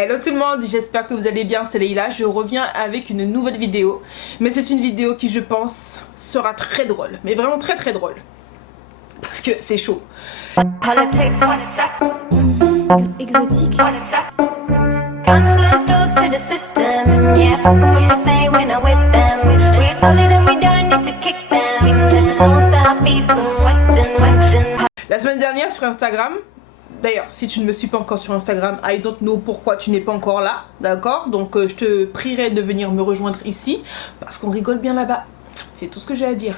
Hello tout le monde, j'espère que vous allez bien, c'est Leila. Je reviens avec une nouvelle vidéo. Mais c'est une vidéo qui, je pense, sera très drôle. Mais vraiment très très drôle. Parce que c'est chaud. Exotique. La semaine dernière sur Instagram, d'ailleurs si tu ne me suis pas encore sur Instagram, I don't know pourquoi tu n'es pas encore là, d'accord? Donc je te prierai de venir me rejoindre ici, parce qu'on rigole bien là-bas, c'est tout ce que j'ai à dire.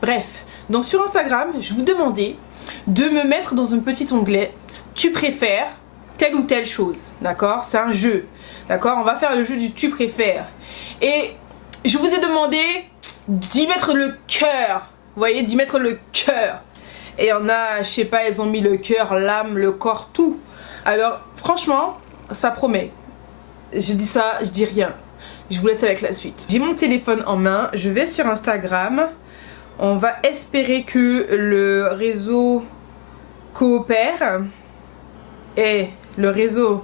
Bref, donc sur Instagram, je vous demandais de me mettre dans un petit onglet, tu préfères telle ou telle chose, d'accord? C'est un jeu, d'accord? On va faire le jeu du tu préfères. Et je vous ai demandé d'y mettre le cœur, vous voyez, d'y mettre le cœur. Et il y en a, je sais pas, elles ont mis le cœur, l'âme, le corps, tout. Alors franchement, ça promet. Je dis ça, je dis rien. Je vous laisse avec la suite. J'ai mon téléphone en main, je vais sur Instagram. On va espérer que le réseau coopère. Et le réseau,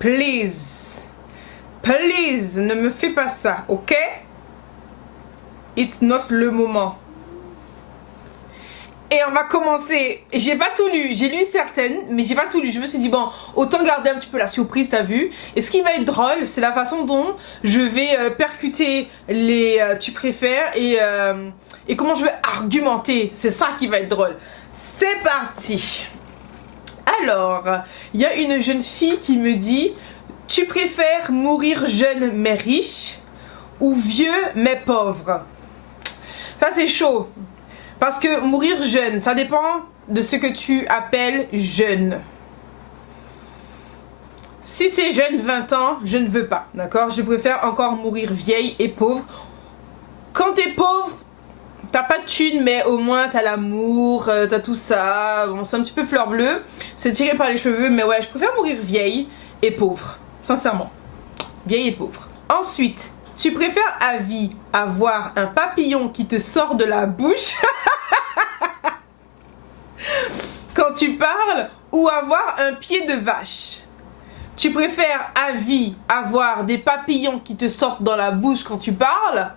please, please, ne me fais pas ça, ok? It's not le moment. Et on va commencer. J'ai pas tout lu, j'ai lu certaines, mais j'ai pas tout lu. Je me suis dit bon, autant garder un petit peu la surprise, t'as vu. Et ce qui va être drôle, c'est la façon dont je vais percuter les tu préfères et comment je vais argumenter. C'est ça qui va être drôle. C'est parti. Alors, il y a une jeune fille qui me dit tu préfères mourir jeune mais riche ou vieux mais pauvre? Ça c'est chaud. Parce que mourir jeune, ça dépend de ce que tu appelles jeune. Si c'est jeune 20 ans, je ne veux pas, d'accord? Je préfère encore mourir vieille et pauvre. Quand t'es pauvre, t'as pas de thune, mais au moins t'as l'amour, t'as tout ça. Bon, c'est un petit peu fleur bleue, c'est tiré par les cheveux, mais ouais, je préfère mourir vieille et pauvre, sincèrement. Vieille et pauvre. Ensuite, tu préfères à vie avoir un papillon qui te sort de la bouche quand tu parles ou avoir un pied de vache? Tu préfères à vie avoir des papillons qui te sortent dans la bouche quand tu parles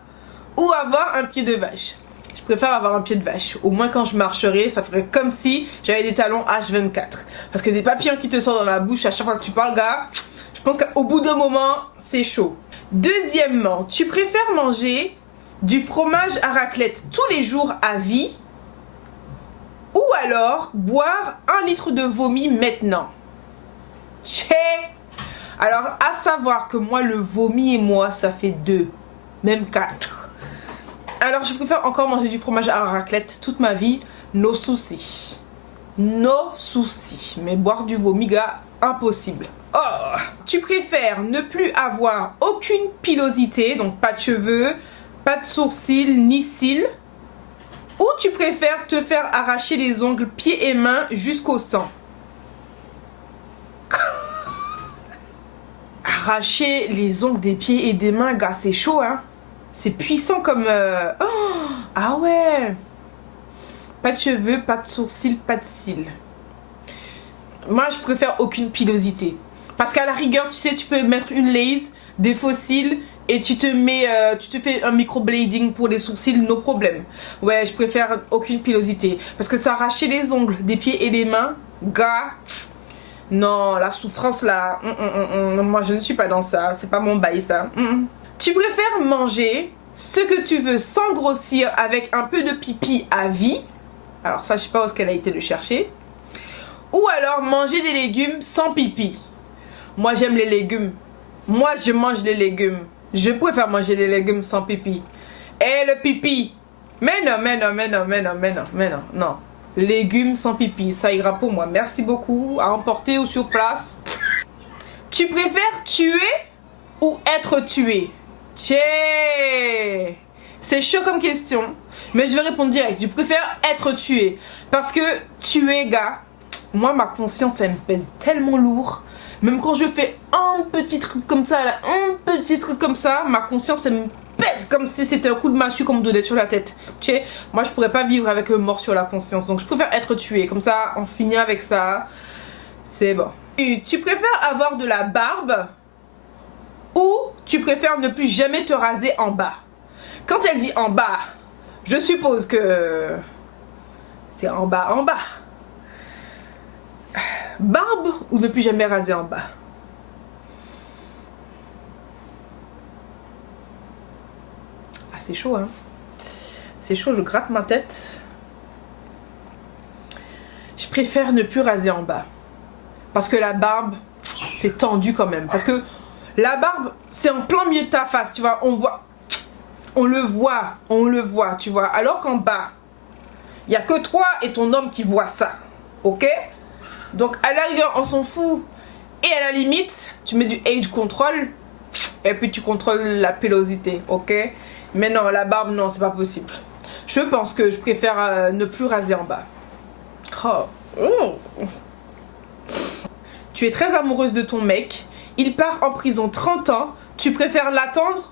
ou avoir un pied de vache? Je préfère avoir un pied de vache. Au moins quand je marcherai, ça ferait comme si j'avais des talons H24. Parce que des papillons qui te sortent dans la bouche à chaque fois que tu parles, gars, je pense qu'au bout d'un moment, c'est chaud. Deuxièmement, tu préfères manger du fromage à raclette tous les jours à vie ou alors boire 1 litre de vomi maintenant? Tché. Alors à savoir que moi le vomi et moi ça fait 2, même 4. Alors je préfère encore manger du fromage à raclette toute ma vie, no soucis. No soucis. Mais boire du vomi, gars, impossible. Oh. Tu préfères ne plus avoir aucune pilosité, donc pas de cheveux, pas de sourcils ni cils, ou tu préfères te faire arracher les ongles pieds et mains jusqu'au sang? Arracher les ongles des pieds et des mains, gars, c'est chaud, hein. C'est puissant comme... Oh, ah ouais. Pas de cheveux, pas de sourcils, pas de cils. Moi, je préfère aucune pilosité. Parce qu'à la rigueur, tu sais, tu peux mettre une lace, des faux cils et tu te mets, tu te fais un microblading pour les sourcils, no problème. Ouais, je préfère aucune pilosité. Parce que ça arracher les ongles des pieds et des mains, gars, non, la souffrance là, moi je ne suis pas dans ça, c'est pas mon bail ça. Tu préfères manger ce que tu veux sans grossir avec un peu de pipi à vie? Alors ça, je sais pas où est-ce qu'elle a été le chercher. Ou alors manger des légumes sans pipi? Moi j'aime les légumes. Moi je mange des légumes. Je préfère manger des légumes sans pipi. Et le pipi? Mais non, mais non, mais non, mais non, mais non, mais non, non. Légumes sans pipi, ça ira pour moi. Merci beaucoup. À emporter ou sur place. Tu préfères tuer ou être tué? Tchè. C'est chaud comme question, mais je vais répondre direct. Je préfère être tué. Parce que tuer, gars, moi ma conscience elle me pèse tellement lourd. Même quand je fais un petit truc comme ça, là, un petit truc comme ça, ma conscience elle me pèse comme si c'était un coup de massue qu'on me donnait sur la tête. Tu sais, moi je pourrais pas vivre avec un mort sur la conscience. Donc je préfère être tué. Comme ça, on finit avec ça. C'est bon. Tu préfères avoir de la barbe ou tu préfères ne plus jamais te raser en bas? Quand elle dit en bas, je suppose que c'est en bas, en bas. Barbe ou ne plus jamais raser en bas? Ah, c'est chaud, hein? C'est chaud, je gratte ma tête. Je préfère ne plus raser en bas. Parce que la barbe, c'est tendu quand même. Parce que la barbe, c'est en plein milieu de ta face, tu vois. On le voit, tu vois. Alors qu'en bas, il n'y a que toi et ton homme qui voient ça. Ok? Donc à la rigueur, on s'en fout. Et à la limite, tu mets du age control. Et puis tu contrôles la pilosité. Ok? Mais non, la barbe, non, c'est pas possible. Je pense que je préfère ne plus raser en bas. Oh. Oh. Tu es très amoureuse de ton mec. Il part en prison 30 ans. Tu préfères l'attendre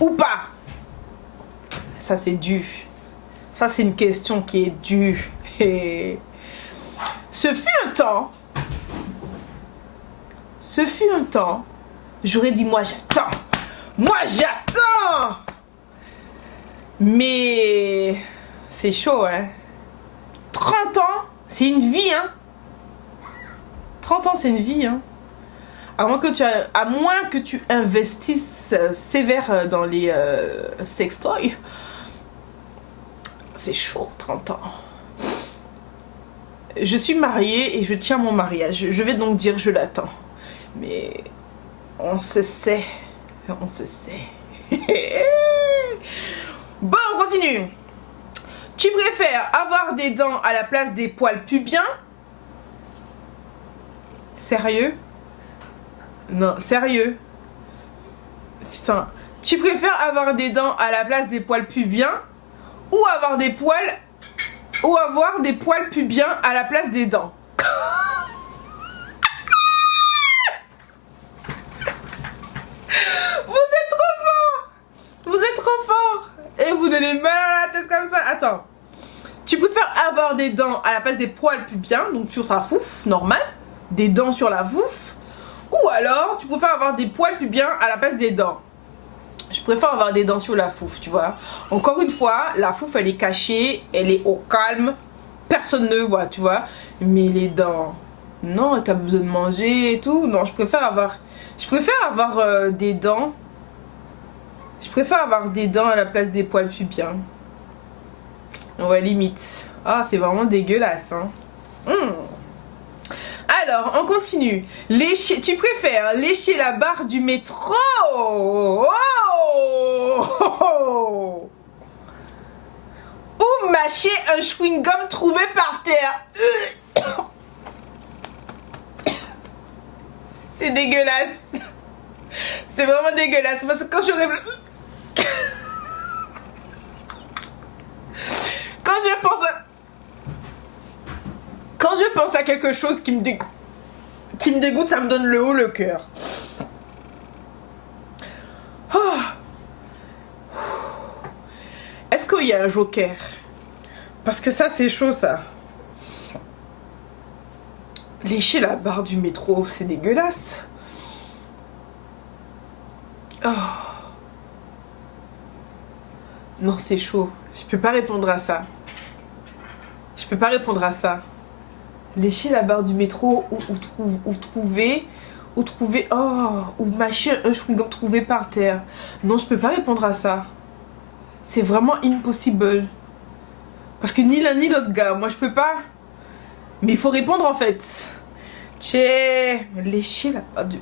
ou pas? Ça, c'est dur. Ça, c'est une question qui est dure. Et ce fut un temps, j'aurais dit moi j'attends. Moi j'attends. Mais c'est chaud, hein. 30 ans, c'est une vie, hein. 30 ans, c'est une vie, hein. À moins que tu investisses sévère dans les sextoys. C'est chaud, 30 ans. Je suis mariée et je tiens mon mariage. Je vais donc dire je l'attends. Mais on se sait. On se sait. Bon, on continue. Tu préfères avoir des dents à la place des poils pubiens? Sérieux? Non, sérieux. Putain. Tu préfères avoir des dents à la place des poils pubiens ou avoir des poils pubiens à la place des dents? Vous êtes trop fort. Vous êtes trop fort. Et vous donnez mal à la tête comme ça. Attends. Tu préfères avoir des dents à la place des poils pubiens, donc sur ta fouffe, normal, des dents sur la fouffe, ou alors tu préfères avoir des poils pubiens à la place des dents? Je préfère avoir des dents sur la fouffe, tu vois. Encore une fois, la fouffe elle est cachée, elle est au calme, personne ne voit, tu vois. Mais les dents, non, t'as besoin de manger et tout. Non, je préfère avoir des dents. Je préfère avoir des dents à la place des poils pubiens. Ouais, limite. Ah, c'est vraiment dégueulasse, hein. Alors, on continue. Tu préfères lécher la barre du métro ou mâcher un chewing-gum trouvé par terre? C'est dégueulasse. C'est vraiment dégueulasse. Parce que quand je pense à quelque chose qui me dégoûte, ça me donne le haut le cœur. Oh. Est-ce qu'il y a un joker? Parce que ça, c'est chaud, ça. Lécher la barre du métro, c'est dégueulasse. Oh. Non, c'est chaud. Je peux pas répondre à ça. Je peux pas répondre à ça. Lécher la barre du métro ou trouver ou mâcher un chewing-gum trouvé par terre. Non, je peux pas répondre à ça. C'est vraiment impossible. Parce que ni l'un ni l'autre, gars. Moi, je peux pas. Mais il faut répondre en fait. Lécher la barre du...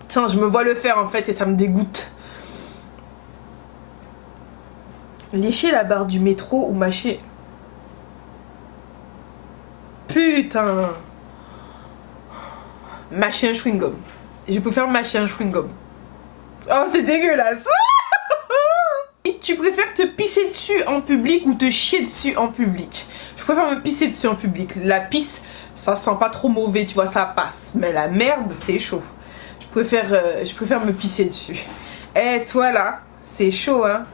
Putain, je me vois le faire en fait et ça me dégoûte. Lécher la barre du métro ou mâcher... Putain. Mâcher un chewing-gum. Je préfère mâcher un chewing-gum. Oh, c'est dégueulasse. Tu préfères te pisser dessus en public ou te chier dessus en public? Je préfère me pisser dessus en public. La pisse, ça sent pas trop mauvais, tu vois, ça passe. Mais la merde, c'est chaud. Je préfère me pisser dessus. Eh, toi là, c'est chaud, hein.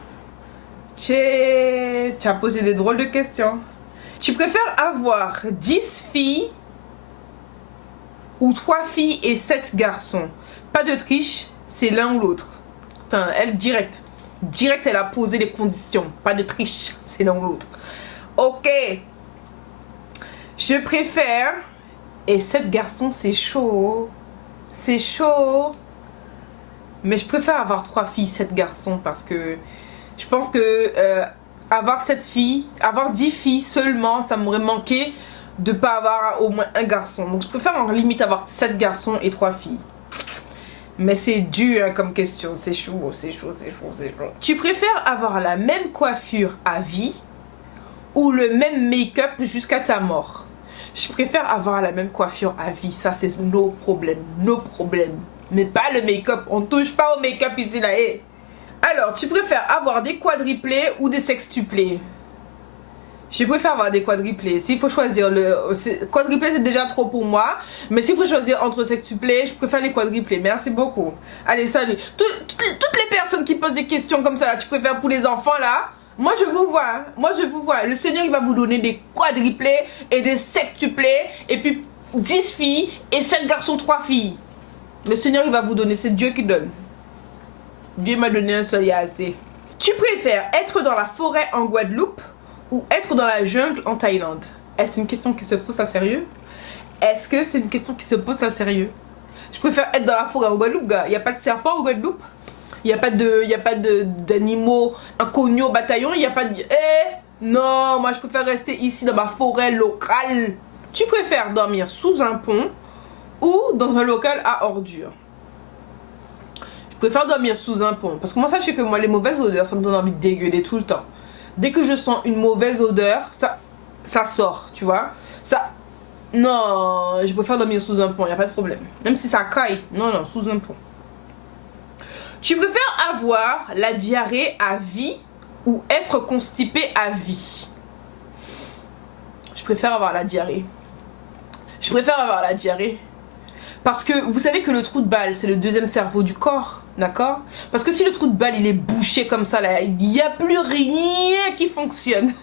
Tu as posé des drôles de questions. Tu préfères avoir 10 filles ou 3 filles et 7 garçons. Pas de triche, c'est l'un ou l'autre. Enfin, elle, direct, elle a posé les conditions. Pas de triche, c'est l'un ou l'autre. Ok. Je préfère... Et 7 garçons, c'est chaud. C'est chaud. Mais je préfère avoir 3 filles, 7 garçons. Parce que je pense que avoir 7 filles, avoir 10 filles seulement, ça m'aurait manqué de pas avoir au moins un garçon. Donc je préfère en limite avoir 7 garçons et 3 filles. Mais c'est dur hein, comme question. C'est chaud, c'est chaud, c'est chaud, c'est chaud. Tu préfères avoir la même coiffure à vie ou le même make-up jusqu'à ta mort? Je préfère avoir la même coiffure à vie. Ça, c'est nos problèmes. Nos problèmes. Mais pas le make-up. On touche pas au make-up ici, là. Hey. Alors, tu préfères avoir des quadruplés ou des sextuplés? Je préfère avoir des quadruplés. S'il faut choisir quadruplé, c'est déjà trop pour moi. Mais s'il faut choisir entre sextuplés, je préfère les quadruplés. Merci beaucoup. Allez, salut. Toutes les personnes qui posent des questions comme ça, là, tu préfères pour les enfants, là? Moi je vous vois, hein. Moi je vous vois. Le Seigneur il va vous donner des quadruplés et des sextuplés. Et puis 10 filles et 7 garçons, 3 filles. Le Seigneur il va vous donner, c'est Dieu qui donne. Dieu m'a donné un seul, il y a assez. Tu préfères être dans la forêt en Guadeloupe ou être dans la jungle en Thaïlande? Est-ce une question qui se pose à sérieux? Est-ce que c'est une question qui se pose à sérieux? Je préfère être dans la forêt en Guadeloupe, gars. Il n'y a pas de serpent en Guadeloupe. Il n'y a pas d'animaux inconnus au bataillon. Il n'y a pas de... non, moi je préfère rester ici dans ma forêt locale. Tu préfères dormir sous un pont ou dans un local à ordures? Je préfère dormir sous un pont. Parce que moi, sachez que moi, les mauvaises odeurs, ça me donne envie de dégueuler tout le temps. Dès que je sens une mauvaise odeur, ça sort, tu vois. Non, je préfère dormir sous un pont, il n'y a pas de problème. Même si ça caille. Non, non, sous un pont. Tu préfères avoir la diarrhée à vie ou être constipé à vie? Je préfère avoir la diarrhée. Je préfère avoir la diarrhée. Parce que vous savez que le trou de balle, c'est le deuxième cerveau du corps. D'accord? Parce que si le trou de balle, il est bouché comme ça, là, il n'y a plus rien qui fonctionne.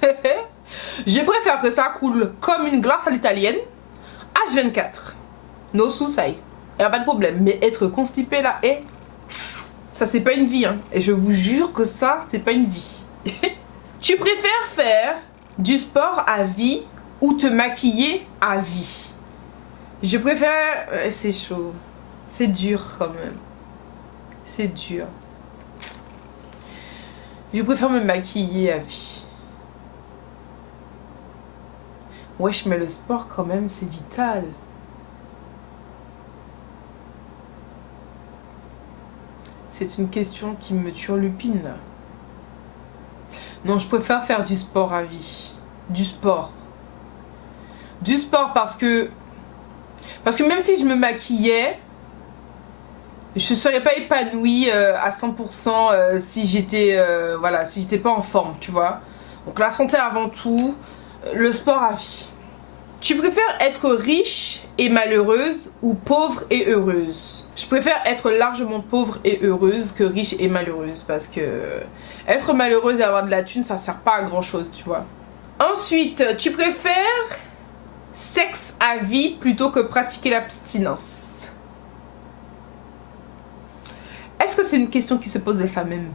Je préfère que ça coule comme une glace à l'italienne. H24. No soucis. Il n'y a pas de problème. Mais être constipé là, ça c'est pas une vie hein. Et je vous jure que ça c'est pas une vie. Tu préfères faire du sport à vie ou te maquiller à vie? Je préfère... c'est chaud. C'est dur quand même. C'est dur. Je préfère me maquiller à vie. Wesh, mais le sport quand même c'est vital. C'est une question qui me turlupine là. Non, je préfère faire du sport à vie. Du sport. Du sport parce que même si je me maquillais, je ne serais pas épanouie à 100% si j'étais voilà, si j'étais pas en forme, tu vois. Donc la santé avant tout, le sport à vie. Tu préfères être riche et malheureuse ou pauvre et heureuse? Je préfère être largement pauvre et heureuse que riche et malheureuse parce que être malheureuse et avoir de la thune, ça sert pas à grand chose, tu vois. Ensuite, tu préfères sexe à vie plutôt que pratiquer l'abstinence? Est-ce que c'est une question qui se pose à ça même?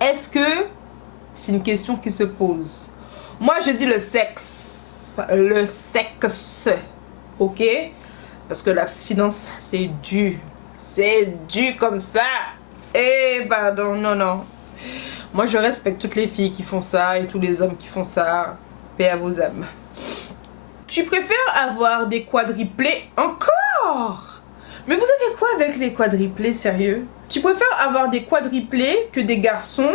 Est-ce que c'est une question qui se pose? Moi, je dis le sexe. Le sexe. Ok? Parce que l'abstinence, c'est dur. C'est dur comme ça. Eh, pardon, non, non. Moi, je respecte toutes les filles qui font ça et tous les hommes qui font ça. Paix à vos âmes. Tu préfères avoir des quadruplés encore? Mais vous avez quoi avec les quadruplés, sérieux? Tu préfères avoir des quadruplés que des garçons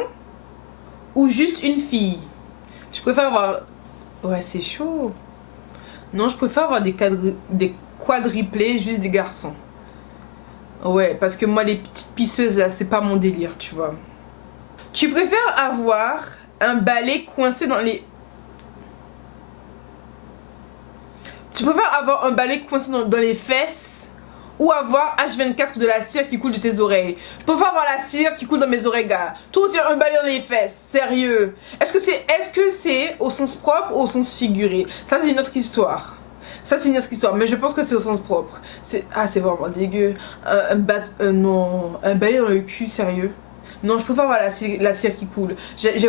ou juste une fille? Je préfère avoir... Ouais, c'est chaud. Non, je préfère avoir des quadruplés, juste des garçons. Ouais, parce que moi, les petites pisseuses, là, c'est pas mon délire, tu vois. Tu préfères avoir un balai coincé dans les... Tu préfères avoir un balai coincé dans les fesses ou avoir H24 de la cire qui coule de tes oreilles? Je préfère avoir la cire qui coule dans mes oreilles, gars. Tout sur un balai dans les fesses, sérieux. Est-ce que c'est au sens propre ou au sens figuré? Ça, c'est une autre histoire. Ça c'est une autre histoire, mais je pense que c'est au sens propre. C'est vraiment dégueu. Non, un balai dans le cul, sérieux. Non, je préfère avoir la cire qui coule.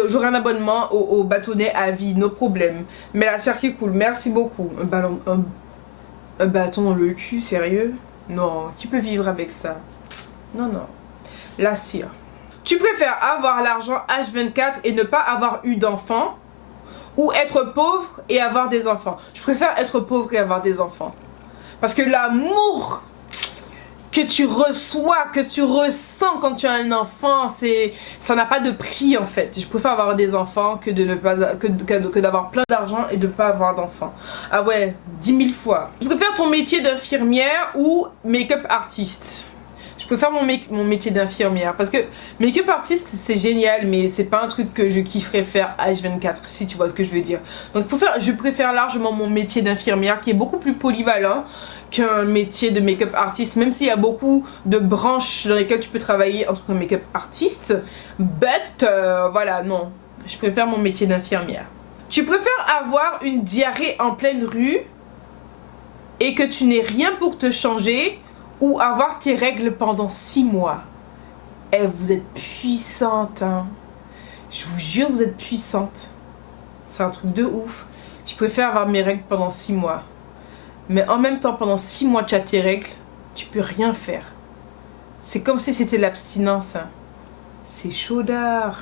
J'aurai un abonnement au bâtonnet à vie, no problème. Mais la cire qui coule, merci beaucoup. Un bâton dans le cul, sérieux? Non, qui peut vivre avec ça? Non, non. La cire. Tu préfères avoir l'argent H24 et ne pas avoir eu d'enfants, ou être pauvre et avoir des enfants? Je préfère être pauvre et avoir des enfants. Parce que l'amour que tu reçois, que tu ressens quand tu as un enfant, ça n'a pas de prix en fait. Je préfère avoir des enfants que d'avoir plein d'argent et de ne pas avoir d'enfants. Ah ouais, 10 000 fois. Je préfère ton métier d'infirmière ou make-up artiste? Je préfère mon métier d'infirmière parce que make-up artiste c'est génial, mais c'est pas un truc que je kifferais faire H24, si tu vois ce que je veux dire. Donc je préfère largement mon métier d'infirmière qui est beaucoup plus polyvalent qu'un métier de make-up artiste, même s'il y a beaucoup de branches dans lesquelles tu peux travailler en tant que make-up artiste. But voilà, non, je préfère mon métier d'infirmière. Tu préfères avoir une diarrhée en pleine rue et que tu n'aies rien pour te changer, ou avoir tes règles pendant 6 mois? Eh, vous êtes puissante, hein. Je vous jure, vous êtes puissante. C'est un truc de ouf. Je préfère avoir mes règles pendant 6 mois. Mais en même temps, pendant 6 mois, tu as tes règles, tu peux rien faire. C'est comme si c'était l'abstinence, hein. C'est chaudard.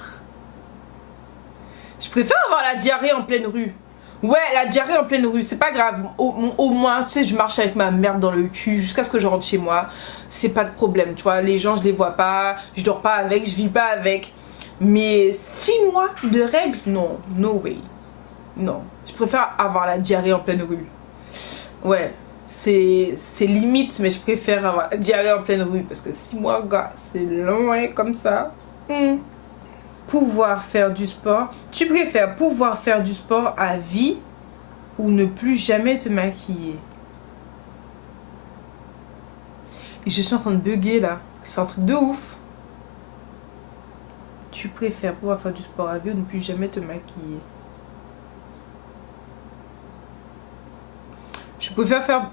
Je préfère avoir la diarrhée en pleine rue. Ouais, la diarrhée en pleine rue, c'est pas grave. Au moins, tu sais, je marche avec ma merde dans le cul jusqu'à ce que je rentre chez moi. C'est pas de problème, tu vois. Les gens, je les vois pas. Je dors pas avec, je vis pas avec. Mais 6 mois de règles, non. No way. Non. Je préfère avoir la diarrhée en pleine rue. Ouais. C'est limite, mais je préfère avoir la diarrhée en pleine rue. Parce que 6 mois, gars, c'est long, hein, comme ça. Pouvoir faire du sport. Tu préfères pouvoir faire du sport à vie ou ne plus jamais te maquiller? Et je suis en train de bugger là. C'est un truc de ouf. Tu préfères pouvoir faire du sport à vie ou ne plus jamais te maquiller? Je préfère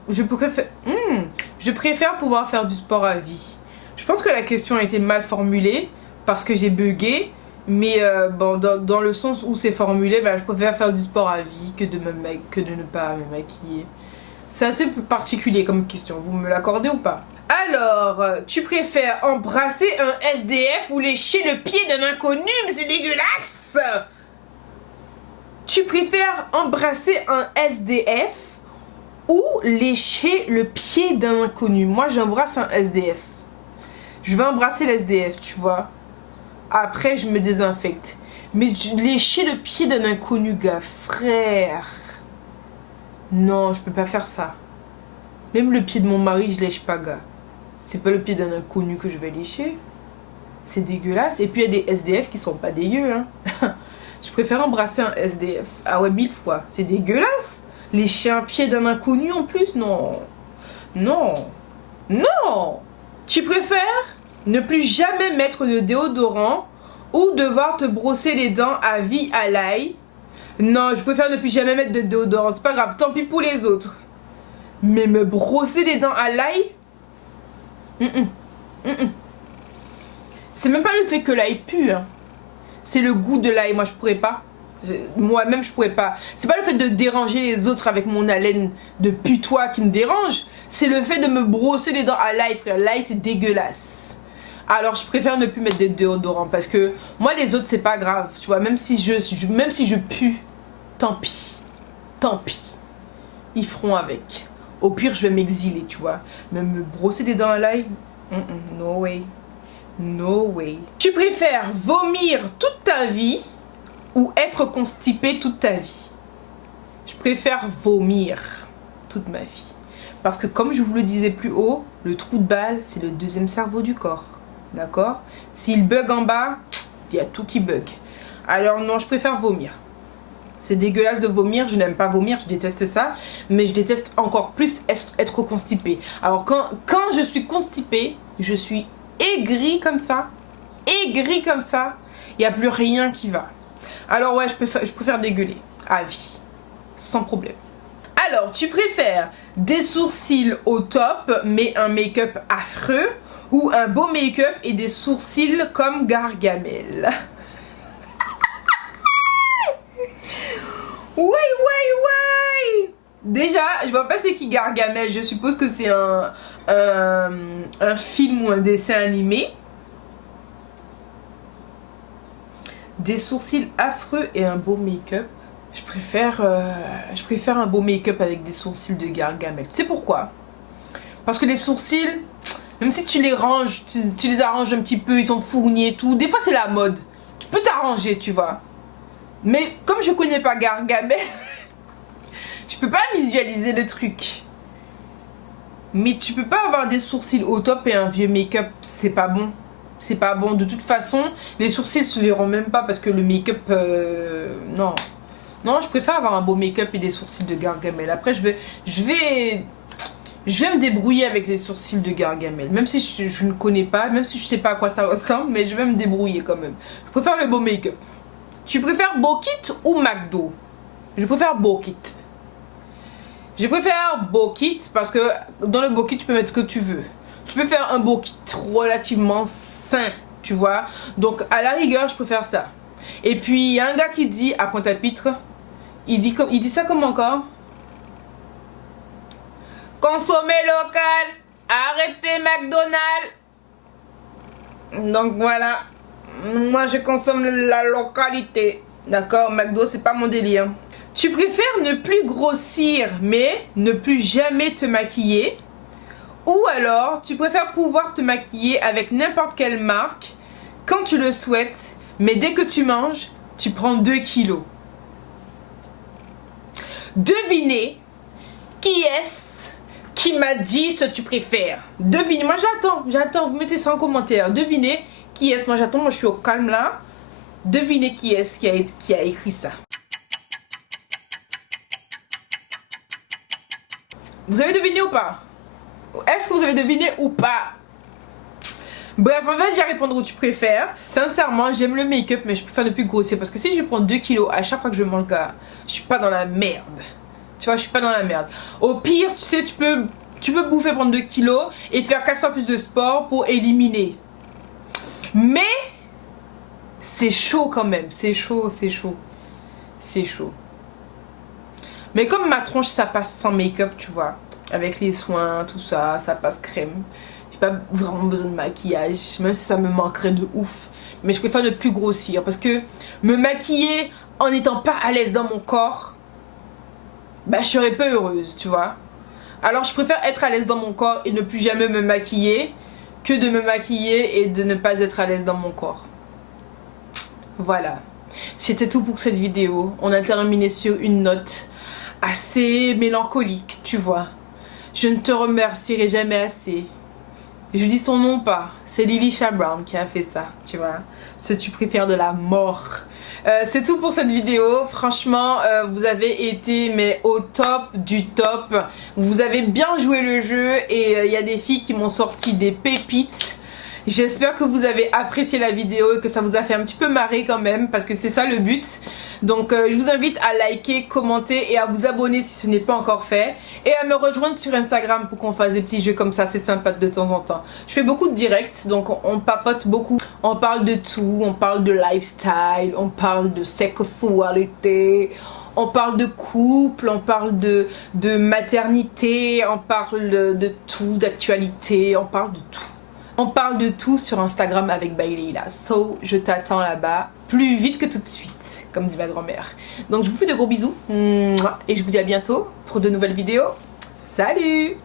pouvoir faire du sport à vie. Je pense que la question a été mal formulée parce que j'ai bugué. Mais bon, dans le sens où c'est formulé, bah, je préfère faire du sport à vie que de ne pas me maquiller. C'est assez particulier comme question, vous me l'accordez ou pas? Alors, tu préfères embrasser un SDF ou lécher le pied d'un inconnu? Mais c'est dégueulasse! Tu préfères embrasser un SDF ou lécher le pied d'un inconnu? Moi, j'embrasse un SDF. Je vais embrasser l'SDF, tu vois. Après, je me désinfecte. Mais lécher le pied d'un inconnu, gars, frère. Non, je peux pas faire ça. Même le pied de mon mari, je lèche pas, gars. C'est pas le pied d'un inconnu que je vais lécher. C'est dégueulasse. Et puis, il y a des SDF qui sont pas dégueux, hein. Je préfère embrasser un SDF. Ah ouais, 1000 fois. C'est dégueulasse. Lécher un pied d'un inconnu en plus, non. Non. Non. Tu préfères ne plus jamais mettre de déodorant ou devoir te brosser les dents à vie à l'ail? Non, je préfère ne plus jamais mettre de déodorant. C'est pas grave, tant pis pour les autres. Mais me brosser les dents à l'ail? C'est même pas le fait que l'ail pue, hein. C'est le goût de l'ail. Moi, je pourrais pas. Moi-même, je pourrais pas. C'est pas le fait de déranger les autres avec mon haleine de putois qui me dérange. C'est le fait de me brosser les dents à l'ail, frère. L'ail, c'est dégueulasse. Alors je préfère ne plus mettre des déodorants parce que moi les autres c'est pas grave, tu vois, même si je pue, tant pis, ils feront avec. Au pire je vais m'exiler, tu vois, mais me brosser les dents à l'ail, no way, no way. Tu préfères vomir toute ta vie ou être constipé toute ta vie? Je préfère vomir toute ma vie parce que comme je vous le disais plus haut, le trou de balle c'est le deuxième cerveau du corps. D'accord? S'il bug en bas, il y a tout qui bug. Alors non, je préfère vomir. C'est dégueulasse de vomir, je n'aime pas vomir, je déteste ça. Mais je déteste encore plus être constipée. Alors quand je suis constipée, je suis aigrie comme ça. Aigrie comme ça. Il n'y a plus rien qui va. Alors ouais, je préfère dégueuler. À vie. Sans problème. Alors, tu préfères des sourcils au top, mais un make-up affreux, ou un beau make-up et des sourcils comme Gargamel? Ouais. Déjà, je vois pas c'est qui Gargamel. Je suppose que c'est un film ou un dessin animé. Des sourcils affreux et un beau make-up. Je préfère un beau make-up avec des sourcils de Gargamel. Tu sais pourquoi? Parce que les sourcils, même si tu les ranges, tu les arranges un petit peu, ils sont fournis et tout. Des fois c'est la mode. Tu peux t'arranger, tu vois. Mais comme je connais pas Gargamel, je peux pas visualiser le truc. Mais tu peux pas avoir des sourcils au top et un vieux make-up, c'est pas bon. C'est pas bon. De toute façon, les sourcils se verront même pas parce que le make-up, non. Non, je préfère avoir un beau make-up et des sourcils de Gargamel. Après, je vais me débrouiller avec les sourcils de Gargamel. Même si je ne connais pas, même si je sais pas à quoi ça ressemble, mais je vais me débrouiller quand même. Je préfère le beau make-up. Tu préfères Bokit ou McDo? Je préfère Bokit. Je préfère Bokit parce que dans le Bokit, tu peux mettre ce que tu veux. Tu peux faire un Bokit relativement sain, tu vois. Donc, à la rigueur, je préfère ça. Et puis, il y a un gars qui dit à Pointe-à-Pitre, il dit ça comme encore? Consommer local, arrêtez McDonald's. Donc voilà, moi je consomme la localité. D'accord, McDo c'est pas mon délire. Tu préfères ne plus grossir mais ne plus jamais te maquiller? Ou alors tu préfères pouvoir te maquiller avec n'importe quelle marque quand tu le souhaites, mais dès que tu manges, tu prends 2 kilos? Devinez qui est-ce qui m'a dit ce que tu préfères. Devinez, moi j'attends, vous mettez ça en commentaire. Devinez qui est-ce, moi j'attends, moi je suis au calme là. Devinez qui est-ce qui a écrit ça. Vous avez deviné ou pas? Est-ce que vous avez deviné ou pas? Bref, on va déjà répondre où tu préfères. Sincèrement, j'aime le make-up, mais je préfère ne plus grossir. Parce que si je prends 2 kilos à chaque fois que je mange, je suis pas dans la merde. Tu vois, je suis pas dans la merde. Au pire, tu sais, tu peux bouffer, prendre 2 kilos et faire 4 fois plus de sport pour éliminer. Mais c'est chaud quand même. C'est chaud. Mais comme ma tronche, ça passe sans make-up, tu vois. Avec les soins, tout ça, ça passe crème. J'ai pas vraiment besoin de maquillage, même si ça me manquerait de ouf. Mais je préfère ne plus grossir parce que me maquiller en n'étant pas à l'aise dans mon corps, bah je serais peu heureuse, tu vois. Alors je préfère être à l'aise dans mon corps et ne plus jamais me maquiller que de me maquiller et de ne pas être à l'aise dans mon corps. Voilà. C'était tout pour cette vidéo. On a terminé sur une note assez mélancolique, tu vois. Je ne te remercierai jamais assez. Je dis son nom pas, c'est Lilisha Brown qui a fait ça, tu vois. Ce tu préfères de la mort. C'est tout pour cette vidéo. Franchement, vous avez été mais au top du top. Vous avez bien joué le jeu et il y a des filles qui m'ont sorti des pépites. J'espère que vous avez apprécié la vidéo et que ça vous a fait un petit peu marrer quand même parce que c'est ça le but. Donc je vous invite à liker, commenter et à vous abonner si ce n'est pas encore fait. Et à me rejoindre sur Instagram pour qu'on fasse des petits jeux comme ça, c'est sympa de temps en temps. Je fais beaucoup de directs, donc on papote beaucoup. On parle de tout, on parle de lifestyle, on parle de sexualité, on parle de couple, on parle de maternité, on parle de tout, d'actualité, on parle de tout. On parle de tout sur Instagram avec Baileyla. So, je t'attends là-bas plus vite que tout de suite, comme dit ma grand-mère. Donc, je vous fais de gros bisous. Et je vous dis à bientôt pour de nouvelles vidéos. Salut!